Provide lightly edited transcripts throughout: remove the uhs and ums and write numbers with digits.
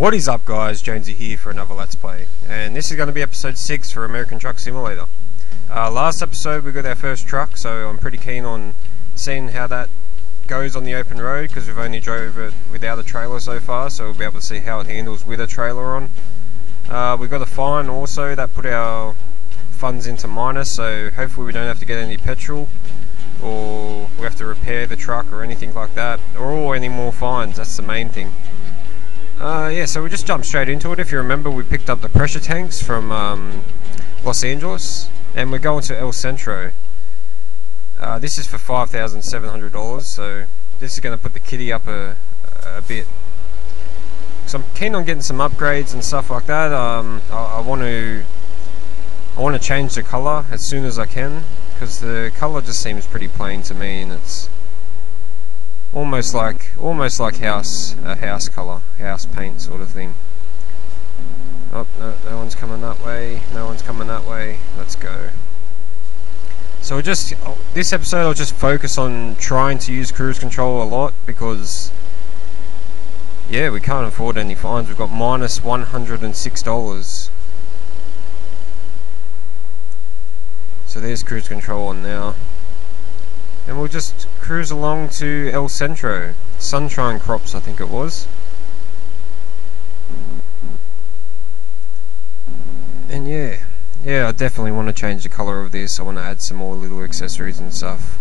What is up, guys? Jonesy here for another Let's Play, and this is going to be episode 6 for American Truck Simulator. Last episode we got our first truck, so I'm pretty keen on seeing how that goes on the open road, because we've only drove it without a trailer so far, so we'll be able to see how it handles with a trailer on. We got a fine also that put our funds into minus, so hopefully we don't have to get any petrol, or we have to repair the truck or anything like that, or any more fines. That's the main thing. Yeah, so we just jumped straight into it. If you remember, we picked up the pressure tanks from Los Angeles, and we're going to El Centro. This is for $5,700, so this is going to put the kitty up a bit. So I'm keen on getting some upgrades and stuff like that. I want to change the color as soon as I can, because the color just seems pretty plain to me, and it's almost like a house color, house paint sort of thing. Oh, no one's coming that way. No one's coming that way. Let's go. So this episode I'll just focus on trying to use cruise control a lot, because yeah, we can't afford any fines. We've got minus $106. So there's cruise control on now. And we'll just cruise along to El Centro. Sunshine Crops, I think it was. And yeah, I definitely want to change the colour of this. I want to add some more little accessories and stuff.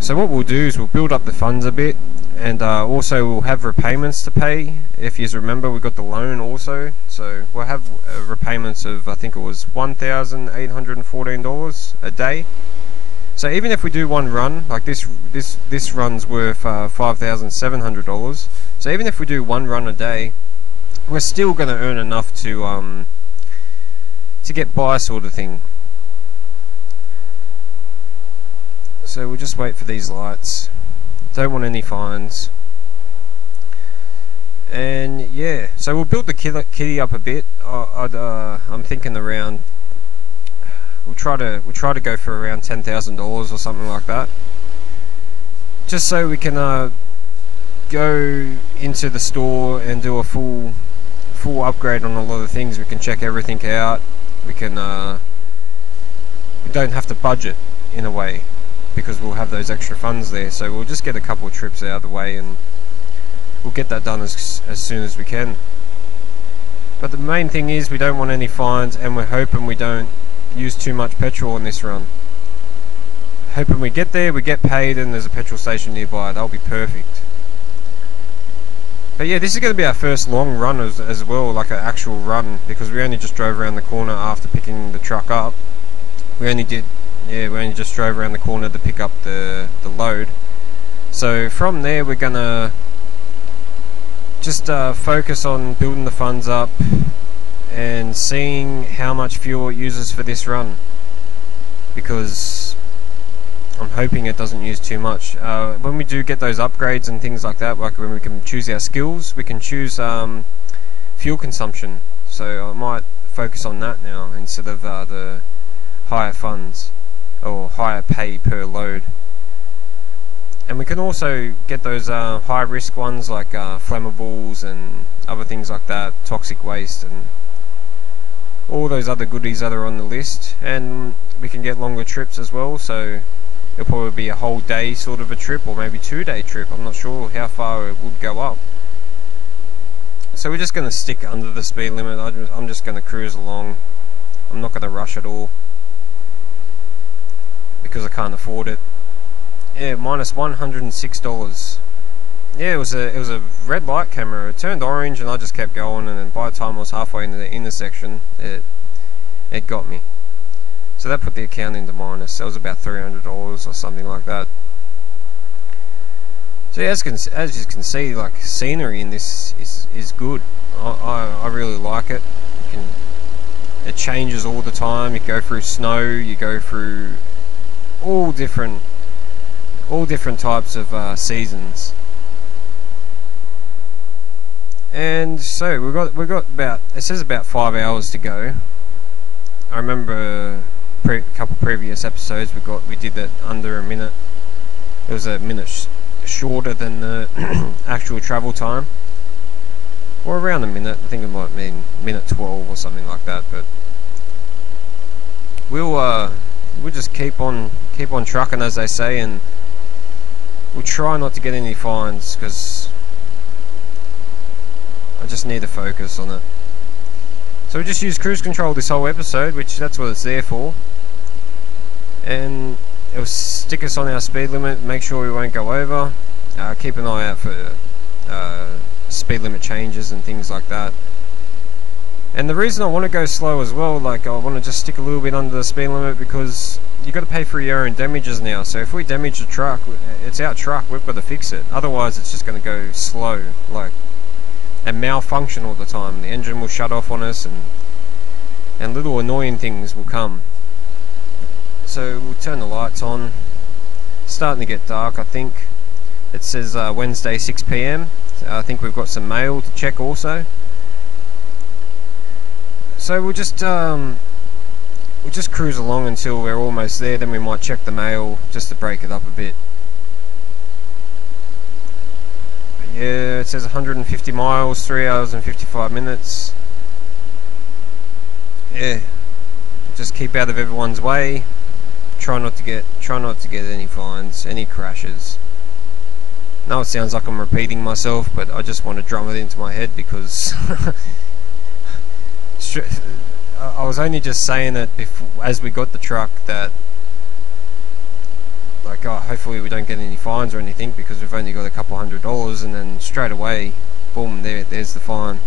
So what we'll do is we'll build up the funds a bit, and also we'll have repayments to pay. If you remember, we got the loan also, so we'll have repayments of, I think it was $1,814 a day. So even if we do one run, like this run's worth $5,700. So even if we do one run a day, we're still going to earn enough to get by, sort of thing. So we'll just wait for these lights. Don't want any fines. And yeah, so we'll build the kitty up a bit. I'm thinking around. We'll try to go for around $10,000 or something like that, just so we can go into the store and do a full upgrade on a lot of things. We can check everything out. We don't have to budget in a way, because we'll have those extra funds there. So we'll just get a couple of trips out of the way, and we'll get that done as soon as we can. But the main thing is we don't want any fines, and we're hoping we don't use too much petrol on this run. Hoping we get there, we get paid, and there's a petrol station nearby. That'll be perfect. But yeah, this is going to be our first long run as well, like an actual run, because we only just drove around the corner after picking the truck up. We only just drove around the corner to pick up the load. So from there we're gonna just focus on building the funds up and seeing how much fuel it uses for this run, because I'm hoping it doesn't use too much. When we do get those upgrades and things like that, like when we can choose our skills, we can choose fuel consumption. So I might focus on that now instead of the higher funds or higher pay per load. And we can also get those high risk ones, like flammables and other things like that, toxic waste and all those other goodies that are on the list. And we can get longer trips as well, so it'll probably be a whole day sort of a trip, or maybe 2-day trip. I'm not sure how far it would go up. So we're just going to stick under the speed limit. I'm just going to cruise along. I'm not going to rush at all, because I can't afford it. Yeah, minus $106. Yeah, it was a red light camera. It turned orange and I just kept going, and then by the time I was halfway into the intersection, it got me. So that put the account into minus. That was about $300 or something like that. So yeah, as you can see, like, scenery in this is good. I really like it. It changes all the time. You go through snow, you go through all different types of seasons. And so we've got about, it says about 5 hours to go. I remember a couple previous episodes we did that under a minute. It was a minute shorter than the actual travel time. or around a minute. I think it might mean minute 12 or something like that. But we'll just keep on trucking, as they say, and we'll try not to get any fines because I just need to focus on it. So we just use cruise control this whole episode, which that's what it's there for, and it'll stick us on our speed limit, make sure we won't go over, keep an eye out for speed limit changes and things like that. And the reason I want to go slow as well, like I want to just stick a little bit under the speed limit, because you got to pay for your own damages now. So if we damage the truck, it's our truck, we've got to fix it. Otherwise it's just going to go slow, like, and malfunction all the time. The engine will shut off on us, and little annoying things will come. So we'll turn the lights on. It's starting to get dark, I think. It says Wednesday 6 PM. I think we've got some mail to check also. So we'll just cruise along until we're almost there, then we might check the mail just to break it up a bit. But yeah, it says 150 miles, 3 hours and 55 minutes. Yeah, just keep out of everyone's way. Try not to get any fines, any crashes. Now it sounds like I'm repeating myself, but I just want to drum it into my head because I was only just saying it before, as we got the truck, that like, oh, hopefully we don't get any fines or anything, because we've only got a couple $100, and then straight away, boom, there's the fine.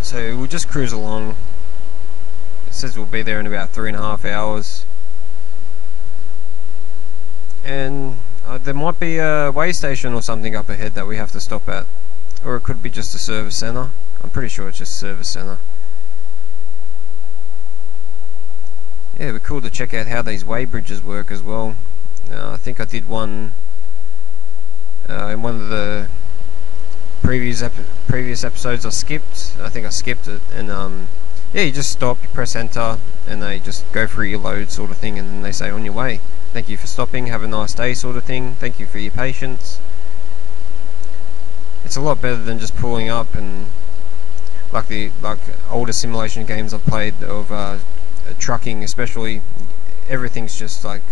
So we'll just cruise along. It says we'll be there in about 3.5 hours. And there might be a way station or something up ahead that we have to stop at. Or it could be just a service centre. I'm pretty sure it's just service centre. Yeah, it'd be cool to check out how these way bridges work as well. I think I did one in one of the previous episodes. I think I skipped it, and yeah, you just stop, you press enter, and they just go through your load sort of thing, and then they say on your way. Thank you for stopping, have a nice day sort of thing, thank you for your patience. It's a lot better than just pulling up, and like older simulation games I've played of trucking especially, everything's just like,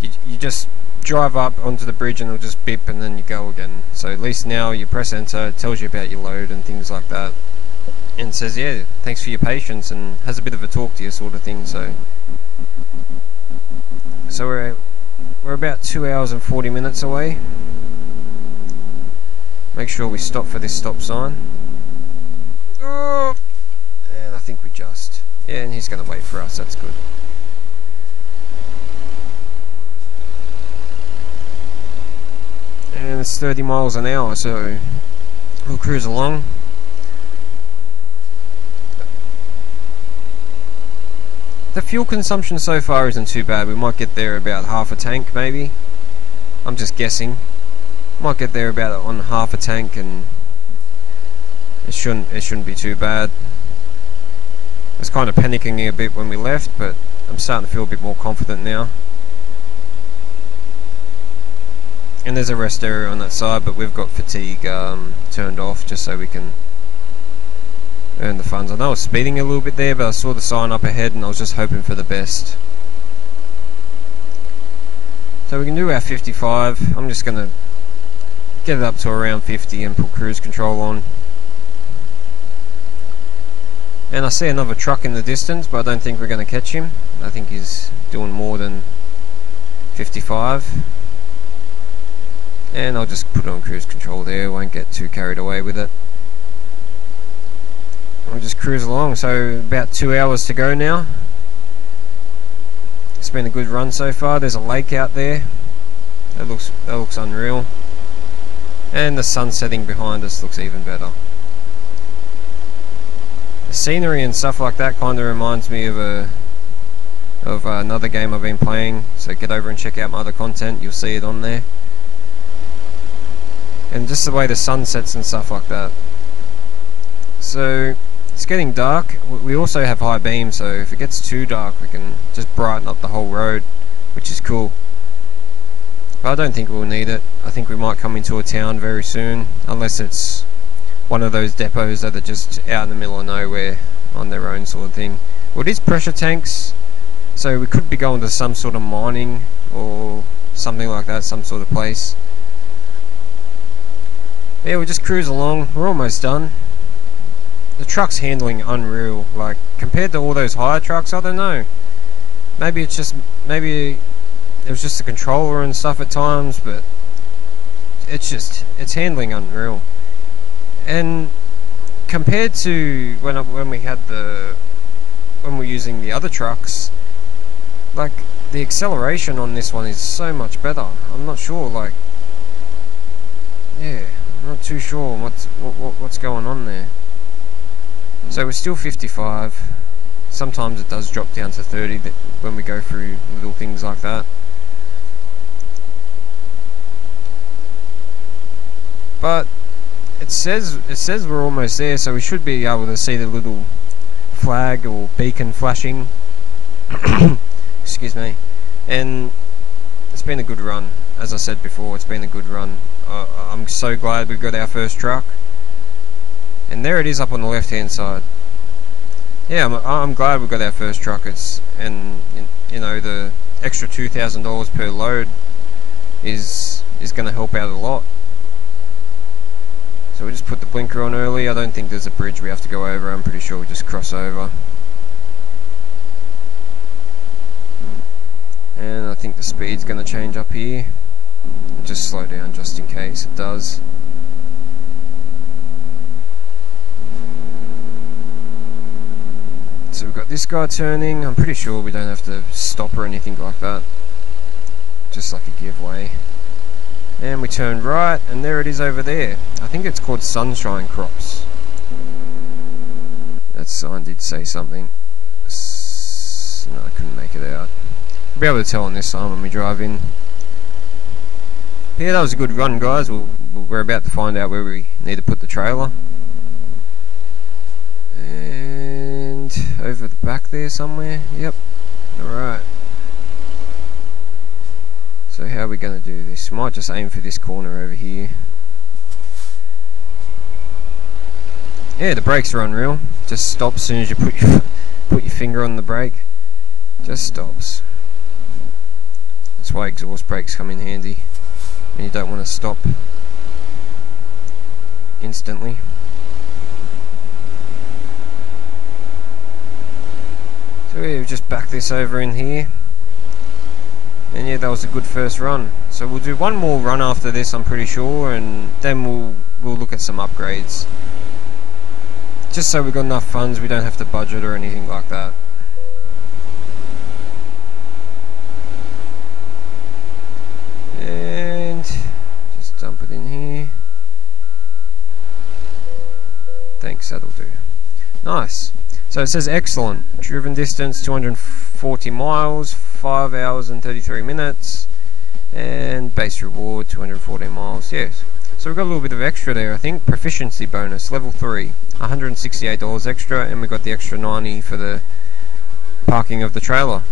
you just drive up onto the bridge and it'll just beep and then you go again. So at least now you press enter, it tells you about your load and things like that, and says, yeah, thanks for your patience, and has a bit of a talk to you sort of thing. So we're about 2 hours and 40 minutes away. Make sure we stop for this stop sign. Oh, and I think we just, yeah, and he's going to wait for us, that's good. And it's 30 miles an hour, so we'll cruise along. The fuel consumption so far isn't too bad. We might get there about half a tank maybe. I'm just guessing. Might get there about on half a tank, and it shouldn't be too bad. I was kind of panicking a bit when we left, but I'm starting to feel a bit more confident now. And there's a rest area on that side, but we've got fatigue turned off just so we can earn the funds. I know I was speeding a little bit there, but I saw the sign up ahead and I was just hoping for the best. So we can do our 55. I'm just going to get it up to around 50 and put cruise control on. And I see another truck in the distance, but I don't think we're going to catch him. I think he's doing more than 55. And I'll just put it on cruise control there, won't get too carried away with it. I'll just cruise along. So about 2 hours to go now. It's been a good run so far. There's a lake out there. That looks unreal. And the sun setting behind us looks even better. The scenery and stuff like that kind of reminds me of another game I've been playing. So get over and check out my other content. You'll see it on there. And just the way the sun sets and stuff like that. So it's getting dark. We also have high beam, so if it gets too dark we can just brighten up the whole road, which is cool. But I don't think we'll need it. I think we might come into a town very soon, unless it's one of those depots that are just out in the middle of nowhere on their own sort of thing. Well, it is pressure tanks, so we could be going to some sort of mining or something like that, some sort of place. Yeah, we'll just cruise along. We're almost done. The truck's handling unreal, like compared to all those hire trucks. I don't know. Maybe it was just the controller and stuff at times, but it's handling unreal. And compared to when we're using the other trucks, like the acceleration on this one is so much better. I'm not sure, like, yeah, I'm not too sure what's going on there. So we're still 55. Sometimes it does drop down to 30 when we go through little things like that. But it says we're almost there, so we should be able to see the little flag or beacon flashing. Excuse me. And it's been a good run. As I said before, it's been a good run. I'm so glad we got our first truck. And there it is up on the left hand side. Yeah, I'm glad we got our first truck. And you know, the extra $2,000 per load is going to help out a lot. So we just put the blinker on early. I don't think there's a bridge we have to go over. I'm pretty sure we just cross over. And I think the speed's going to change up here. I'll just slow down just in case it does. So we've got this guy turning. I'm pretty sure we don't have to stop or anything like that. Just like a giveaway. And we turn right, and there it is over there. I think it's called Sunshine Crops. That sign did say something. No, I couldn't make it out. I'll be able to tell on this sign when we drive in. Yeah, that was a good run, guys. We're about to find out where we need to put the trailer. And over the back there somewhere. Yep. Alright. So how are we going to do this? Might just aim for this corner over here. Yeah, the brakes are unreal. Just stops as soon as you put your finger on the brake. Just stops. That's why exhaust brakes come in handy. And you don't want to stop instantly. So we've just backed this over in here. And yeah, that was a good first run. So we'll do one more run after this, I'm pretty sure, and then we'll look at some upgrades. Just so we've got enough funds, we don't have to budget or anything like that. And just dump it in here. Thanks, that'll do. Nice. So it says excellent. Driven distance 240 miles, 5 hours and 33 minutes, and base reward 214 miles. Yes. So we've got a little bit of extra there, I think. Proficiency bonus, level 3, $168 extra, and we got the extra 90 for the parking of the trailer.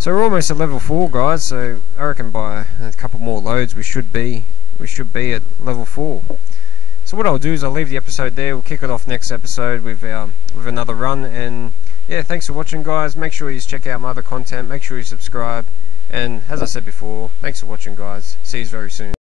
So we're almost at level 4, guys. So I reckon by a couple more loads we should be at level 4. So what I'll do is I'll leave the episode there. We'll kick it off next episode with another run. And yeah, thanks for watching, guys. Make sure you check out my other content. Make sure you subscribe. And as I said before, thanks for watching, guys. See you very soon.